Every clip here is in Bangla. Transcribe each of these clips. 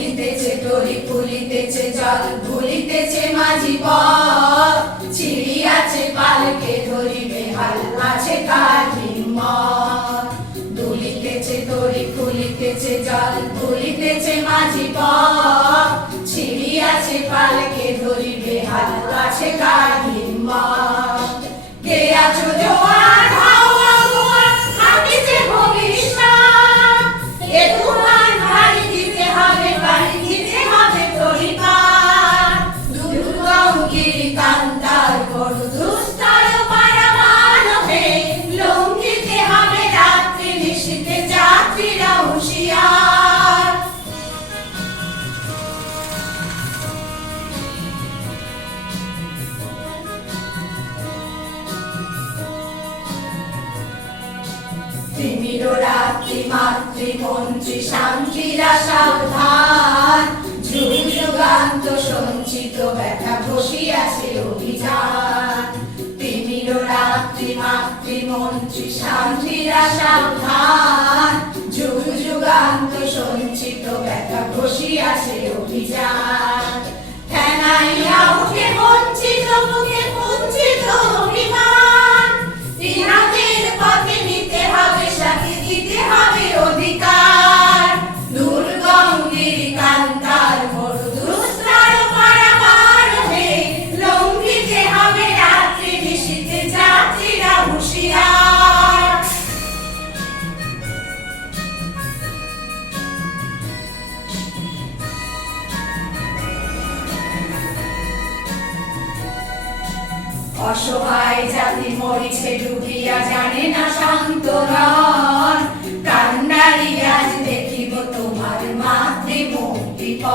ফুলিতেছে তরি ফুলিতেছে জল ভুলিতেছে মাঝি পথ। ছিড়িয়াছে পালকে ধরিবে, হাল আছে দুলিতেছে তরি ফুলিতেছে জল ভুলিতেছে মাঝি পালকে ধরিবে, হাল আছে কার তিমির রাত্রি মাতৃমন্ত্রী শান্তিরা সাবধান। যুগ যুগান্ত সঞ্চিত ব্যথা বসিয়াছে অভিযান। তিমির রাত্রি মাতৃমন্ত্রী শান্তিরা সাবধান। যুগ যুগান্ত সঞ্চিত ব্যথা বসিয়াছে অভিযান। ঠেনাইয়া উঠে বঞ্চিত, মুখে বঞ্চিত। অসহায় জাতি মরিছে ডুবিয়া জানে না সন্তরণ আজ দেখিব তোমার মাতৃমুক্তিপণ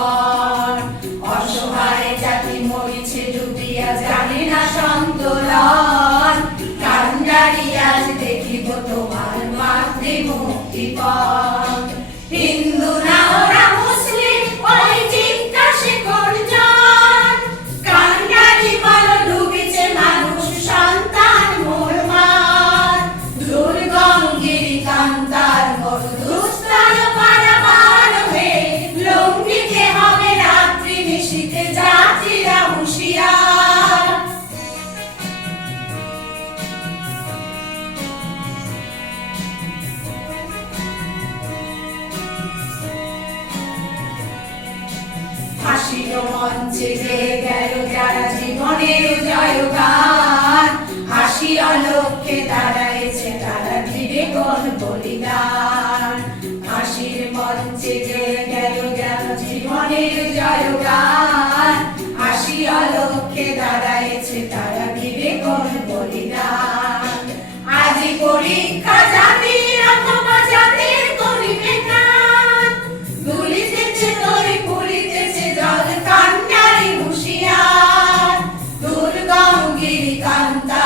অসহায় জাতি মরিছে ডুবিয়া জানে না সন্তরণ কান্ডারি আজ দেখিব তোমার মাতৃমুক্তিপণ হিন্দু না ওরা হাসির মঞ্চে যে গেল যারা জীবনের জয়গান। হাসি অলক্ষে canta.